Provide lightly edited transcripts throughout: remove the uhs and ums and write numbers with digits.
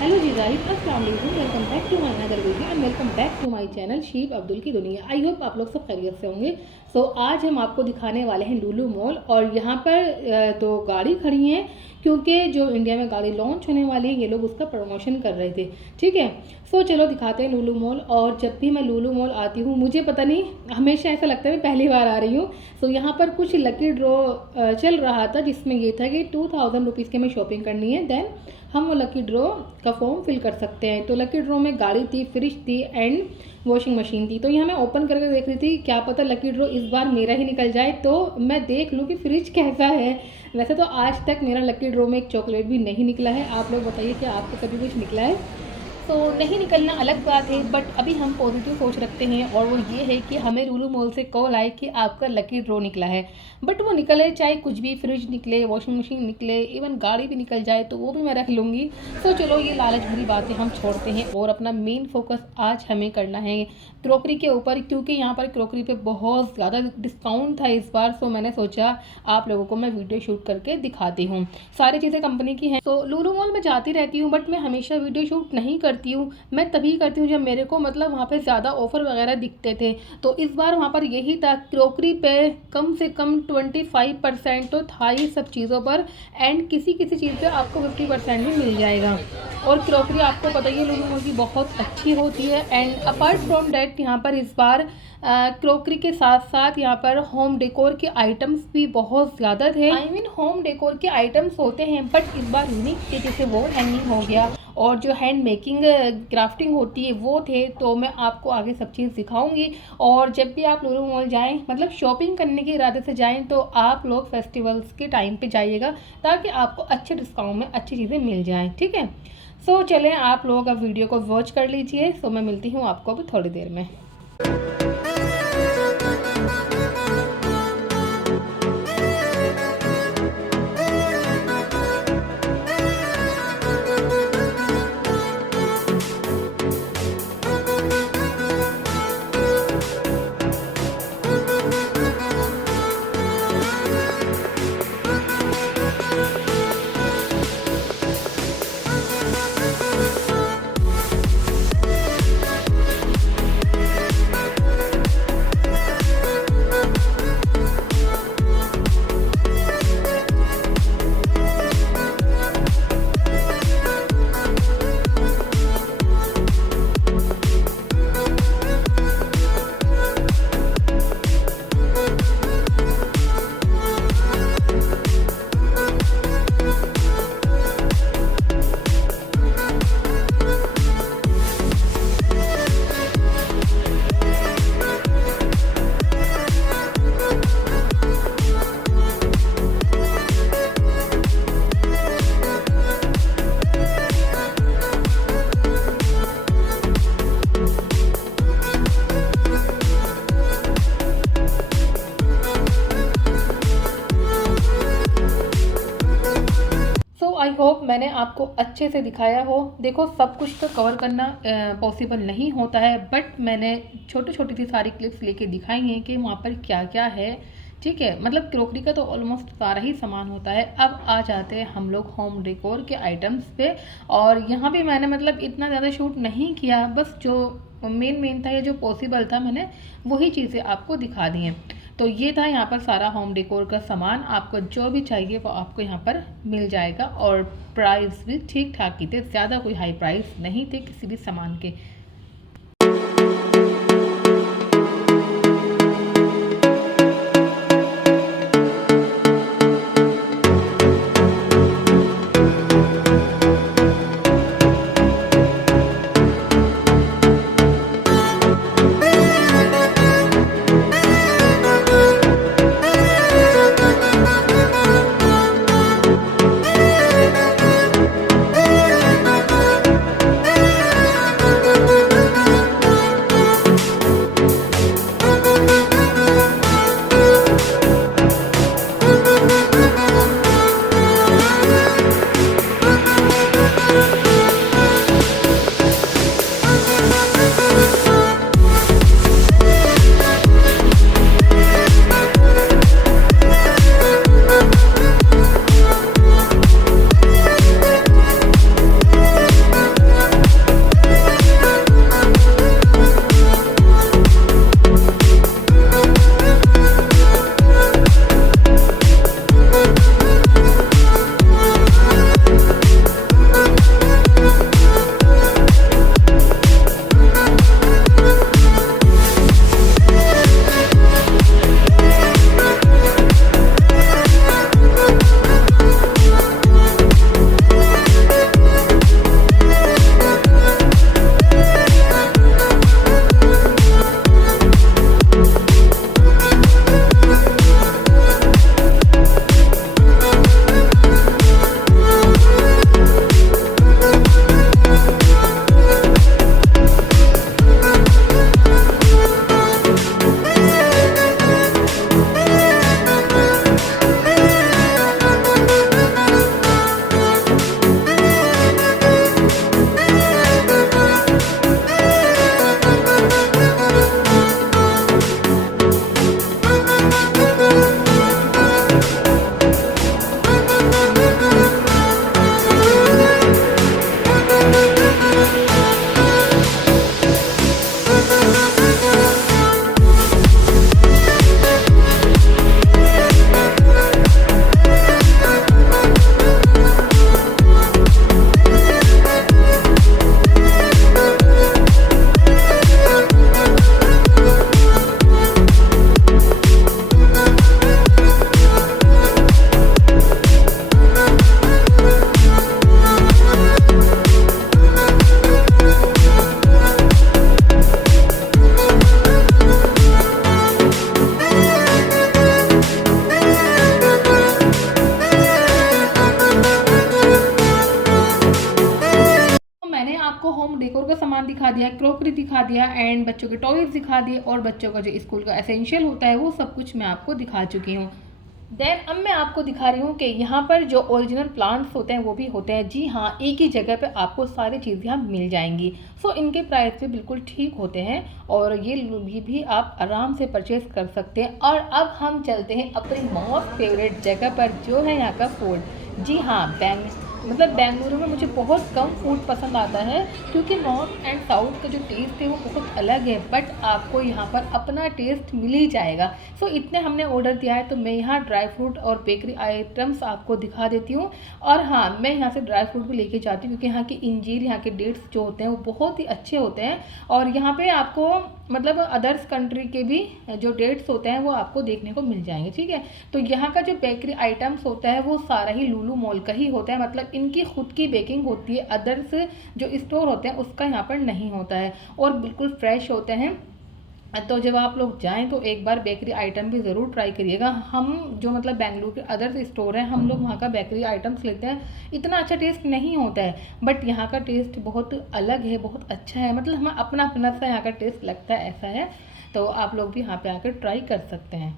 Hello जी guys, अस्सलाम वालेकुम। Welcome back to my another video and welcome back to my channel शीप अब्दुल की दुनिया। आई होप आप लोग सब खैरियत से होंगे। आज हम आपको दिखाने वाले हैं लुलु मॉल और यहाँ पर दो गाड़ी खड़ी हैं क्योंकि जो इंडिया में गाड़ी लॉन्च होने वाली है ये लोग उसका प्रमोशन कर रहे थे। ठीक है, चलो दिखाते हैं लुलु मॉल। और जब भी मैं लुलु मॉल आती हूँ मुझे पता नहीं, हमेशा ऐसा लगता है मैं पहली बार आ रही हूँ। यहाँ पर कुछ लकी ड्रॉ चल रहा था जिसमें ये था कि 2000 रुपीज़ की हमें शॉपिंग करनी है, देन हम वो लकी ड्रॉ का फॉर्म फिल कर सकते हैं। तो लकी ड्रॉ में गाड़ी थी, फ्रिज थी एंड वॉशिंग मशीन थी। तो यहाँ मैं ओपन करके देख रही थी, क्या पता लकी ड्रॉ इस बार मेरा ही निकल जाए, तो मैं देख लूँ कि फ्रिज कैसा है। वैसे तो आज तक मेरा लकी ड्रॉ में एक चॉकलेट भी नहीं निकला है। आप लोग बताइए कि आपको कभी कुछ निकला है? तो नहीं निकलना अलग बात है, बट अभी हम पॉजिटिव सोच रखते हैं और वो ये है कि हमें लुलु मॉल से कॉल आए कि आपका लकी ड्रॉ निकला है। बट वो निकले चाहे कुछ भी, फ्रिज निकले, वॉशिंग मशीन निकले, इवन गाड़ी भी निकल जाए तो वो भी मैं रख लूँगी। चलो ये लालच भरी बातें हम छोड़ते हैं और अपना मेन फोकस आज हमें करना है क्रॉकरी के ऊपर, क्योंकि यहाँ पर क्रॉकरी पे बहुत ज़्यादा डिस्काउंट था इस बार। मैंने सोचा आप लोगों को मैं वीडियो शूट करके दिखाती हूँ। सारी चीज़ें कंपनी की हैं। लुलु मॉल में जाती रहती हूँ बट मैं हमेशा वीडियो शूट नहीं करती हूँ। मैं तभी करती हूँ जब मेरे को मतलब वहाँ पे ज़्यादा ऑफर वगैरह दिखते थे। तो इस बार वहाँ पर यही था, क्रॉकरी पे कम से कम 25% तो था ही सब चीज़ों पर, एंड किसी किसी चीज़ पे आपको 50% भी मिल जाएगा। और क्रॉकरी आपको पता ही है लुलु मॉल की बहुत अच्छी होती है। एंड अपार्ट फ्रॉम डैट यहाँ पर इस बार क्रॉकरी के साथ साथ यहाँ पर होम डेकोर के आइटम्स भी बहुत ज़्यादा थे। आई मीन होम डेकोर के आइटम्स होते हैं बट इस बार यूनिक थे, जैसे वॉल हैंगिंग हो गया और जो हैंड मेकिंग क्राफ्टिंग होती है वो थे। तो मैं आपको आगे सब चीज़ दिखाऊंगी। और जब भी आप लुलु मॉल जाएं, मतलब शॉपिंग करने के इरादे से जाएं, तो आप लोग फेस्टिवल्स के टाइम पे जाइएगा ताकि आपको अच्छे डिस्काउंट में अच्छी चीज़ें मिल जाएं। ठीक है, चलें आप लोग अब वीडियो को वॉच कर लीजिए। मैं मिलती हूँ आपको अभी थोड़ी देर में। आई होप मैंने आपको अच्छे से दिखाया हो। देखो सब कुछ तो कवर करना पॉसिबल नहीं होता है, बट मैंने छोटी छोटी सी सारी क्लिप्स लेके दिखाई हैं कि वहाँ पर क्या क्या है। ठीक है, मतलब क्रॉकरी का तो ऑलमोस्ट सारा ही सामान होता है। अब आ जाते हैं हम लोग होम डेकोर के आइटम्स पे। और यहाँ भी मैंने मतलब इतना ज़्यादा शूट नहीं किया, बस जो मेन था या जो पॉसिबल था मैंने वही चीज़ें आपको दिखा दी हैं। तो ये था यहाँ पर सारा होम डेकोर का सामान। आपको जो भी चाहिए वो आपको यहाँ पर मिल जाएगा। और प्राइस भी ठीक ठाक ही थे, ज़्यादा कोई हाई प्राइस नहीं थे किसी भी सामान के। आपको होम डेकोर का सामान दिखा दिया, क्रॉकरी दिखा दिया एंड बच्चों के टॉयज़ दिखा दिए और बच्चों का जो स्कूल का एसेंशियल होता है वो सब कुछ मैं आपको दिखा चुकी हूँ। देन अब मैं आपको दिखा रही हूँ कि यहाँ पर जो ओरिजिनल प्लांट्स होते हैं वो भी होते हैं। जी हाँ, एक ही जगह पे आपको सारी चीज़ें यहाँ मिल जाएंगी। सो इनके प्राइस भी बिल्कुल ठीक होते हैं और ये भी आप आराम से परचेज़ कर सकते हैं। और अब हम चलते हैं अपनी मोस्ट फेवरेट जगह पर जो है यहाँ का फूड। जी हाँ, बेंगलुरु में मुझे बहुत कम फूड पसंद आता है क्योंकि नॉर्थ एंड साउथ का जो टेस्ट है वो बहुत अलग है, बट आपको यहाँ पर अपना टेस्ट मिल ही जाएगा। सो इतने हमने ऑर्डर दिया है तो मैं यहाँ ड्राई फ्रूट और बेकरी आइटम्स आपको दिखा देती हूँ। और हाँ, मैं यहाँ से ड्राई फ्रूट भी लेके जाती हूँ क्योंकि यहाँ की इंजीर, यहाँ के डेट्स जो होते हैं वो बहुत ही अच्छे होते हैं और यहाँ पे आपको मतलब अदर्स कंट्री के भी जो डेट्स होते हैं वो आपको देखने को मिल जाएंगे। ठीक है, तो यहाँ का जो बेकरी आइटम्स होता है वो सारा ही लुलु मॉल का ही होता है, मतलब इनकी खुद की बेकिंग होती है, अदर्स जो स्टोर होते हैं उसका यहाँ पर नहीं होता है और बिल्कुल फ्रेश होते हैं। तो जब आप लोग जाएं तो एक बार बेकरी आइटम भी ज़रूर ट्राई करिएगा। हम जो मतलब बेंगलुरु के अदर्स स्टोर हैं, हम लोग वहाँ का बेकरी आइटम्स लेते हैं, इतना अच्छा टेस्ट नहीं होता है, बट यहाँ का टेस्ट बहुत अलग है, बहुत अच्छा है, मतलब हमें अपना अपना सा यहाँ का टेस्ट लगता है, ऐसा है। तो आप लोग भी यहाँ पे आकर ट्राई कर सकते हैं।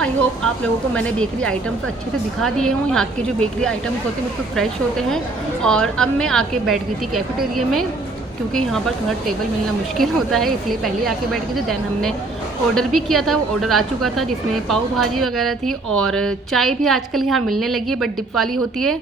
आई होप आप लोगों को मैंने बेकरी आइटम्स अच्छे से दिखा दिए हूँ। यहाँ के जो बेकरी आइटम्स होते हैं बिल्कुल फ्रेश होते हैं। और अब मैं आके बैठ गई थी कैफेटेरिया में क्योंकि यहाँ पर थोड़ा टेबल मिलना मुश्किल होता है, इसलिए पहले आके बैठ गई थी। दैन हमने ऑर्डर भी किया था, वो ऑर्डर आ चुका था जिसमें पाव भाजी वगैरह थी और चाय भी आजकल यहाँ मिलने लगी है बट डिप वाली होती है।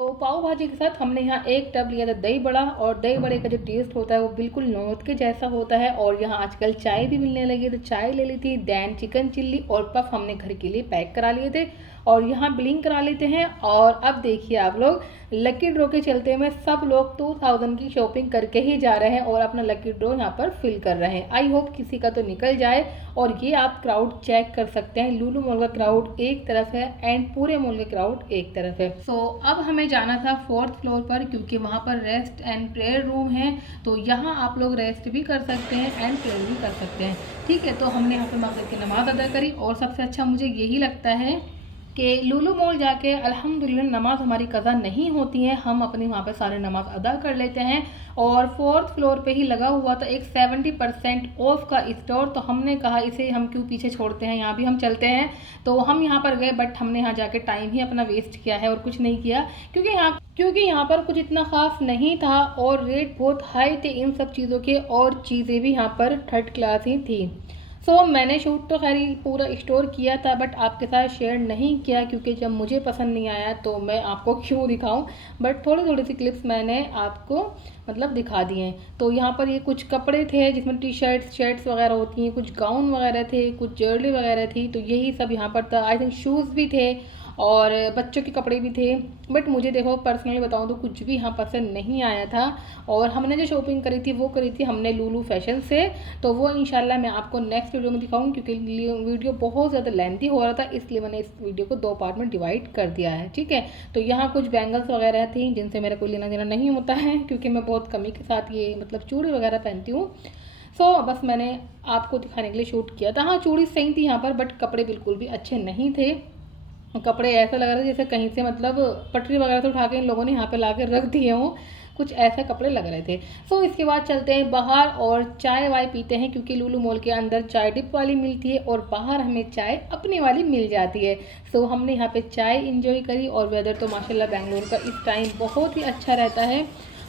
तो पाव भाजी के साथ हमने यहाँ एक टब लिया था दही बड़ा, और दही बड़े का जो टेस्ट होता है वो बिल्कुल नॉर्थ के जैसा होता है। और यहाँ आजकल चाय भी मिलने लगी है तो चाय ले ली थी। दैन चिकन चिल्ली और पफ हमने घर के लिए पैक करा लिए थे और यहाँ बिलिंग करा लेते हैं। और अब देखिए आप लोग, लकी ड्रॉ के चलते हुए सब लोग 2000 की शॉपिंग करके ही जा रहे हैं और अपना लकी ड्रॉ यहाँ पर फिल कर रहे हैं। आई होप किसी का तो निकल जाए। और ये आप क्राउड चेक कर सकते हैं, लुलु मॉल का क्राउड एक तरफ है एंड पूरे मॉल का क्राउड एक तरफ है। सो अब हमें जाना था 4th फ्लोर पर क्योंकि वहाँ पर रेस्ट एंड प्रेयर रूम है, तो यहाँ आप लोग रेस्ट भी कर सकते हैं एंड प्रेयर भी कर सकते हैं। ठीक है, तो हमने यहाँ पर मगरिब की नमाज़ अदा करी और सबसे अच्छा मुझे यही लगता है कि लुलु मॉल जाके अल्हम्दुलिल्लाह नमाज़ हमारी कज़ा नहीं होती है, हम अपनी वहाँ पे सारे नमाज़ अदा कर लेते हैं। और 4th फ्लोर पे ही लगा हुआ था एक 70% ऑफ का स्टोर, तो हमने कहा इसे हम क्यों पीछे छोड़ते हैं, यहाँ भी हम चलते हैं। तो हम यहाँ पर गए बट हमने यहाँ जाके टाइम ही अपना वेस्ट किया है और कुछ नहीं किया क्योंकि यहाँ पर कुछ इतना ख़ास नहीं था और रेट बहुत हाई थे इन सब चीज़ों के, और चीज़ें भी यहाँ पर 3rd क्लास ही थी। सो मैंने शूट तो खैर पूरा स्टोर किया था बट आपके साथ शेयर नहीं किया क्योंकि जब मुझे पसंद नहीं आया तो मैं आपको क्यों दिखाऊं, बट थोड़ी थोड़ी सी क्लिप्स मैंने आपको मतलब दिखा दिए हैं। तो यहाँ पर ये कुछ कपड़े थे जिसमें शर्ट्स वगैरह होती हैं, कुछ गाउन वगैरह थे, कुछ ज्वेलरी वगैरह थी, तो यही सब यहाँ पर था। आई थिंक शूज़ भी थे और बच्चों के कपड़े भी थे, बट मुझे देखो पर्सनली बताऊं तो कुछ भी यहाँ पसंद नहीं आया था। और हमने जो शॉपिंग करी थी वो करी थी हमने लुलु फैशन से, तो वो इंशाल्लाह मैं आपको नेक्स्ट वीडियो में दिखाऊंगी क्योंकि वीडियो बहुत ज़्यादा लेंथी हो रहा था, इसलिए मैंने इस वीडियो को 2 पार्ट में डिवाइड कर दिया है। ठीक है, तो यहाँ कुछ बैंगल्स वगैरह थी जिनसे मेरा कोई लेना देना नहीं होता है क्योंकि मैं बहुत कमी के साथ ये मतलब चूड़ी वगैरह पहनती हूँ। सो बस मैंने आपको दिखाने के लिए शूट किया था। हाँ, चूड़ी सही थी यहाँ पर बट कपड़े बिल्कुल भी अच्छे नहीं थे। कपड़े ऐसा लग रहा था जैसे कहीं से मतलब पटरी वगैरह से उठा के इन लोगों ने यहाँ पे ला के रख दिए हों, कुछ ऐसे कपड़े लग रहे थे। सो इसके बाद चलते हैं बाहर और चाय वाय पीते हैं क्योंकि लुलु मॉल के अंदर चाय डिप वाली मिलती है और बाहर हमें चाय अपनी वाली मिल जाती है। सो हमने यहाँ पे चाय इंजॉय करी और वेदर तो माशाल्लाह बेंगलोर का इस टाइम बहुत ही अच्छा रहता है।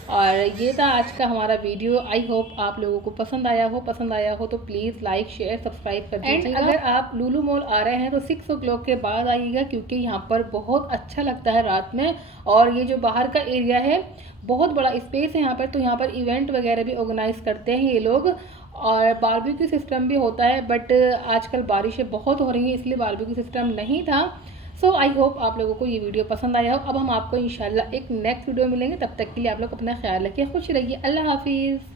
और ये था आज का हमारा वीडियो। आई होप आप लोगों को पसंद आया हो तो प्लीज़ लाइक शेयर सब्सक्राइब कर दीजिएगा। अगर आप लुलु मॉल आ रहे हैं तो 6 o'clock के बाद आइएगा, क्योंकि यहाँ पर बहुत अच्छा लगता है रात में। और ये जो बाहर का एरिया है, बहुत बड़ा स्पेस है यहाँ पर, तो यहाँ पर इवेंट वगैरह भी ऑर्गेनाइज करते हैं ये लोग। और बारबेक्यू सिस्टम भी होता है, बट आजकल बारिशें बहुत हो रही हैं, इसलिए बारबेक्यू सिस्टम नहीं था। सो आई होप आप लोगों को ये वीडियो पसंद आया हो। अब हम आपको इंशाल्लाह एक नेक्स्ट वीडियो मिलेंगे, तब तक के लिए आप लोग अपना ख्याल रखिए, खुश रहिए, अल्लाह हाफिज़।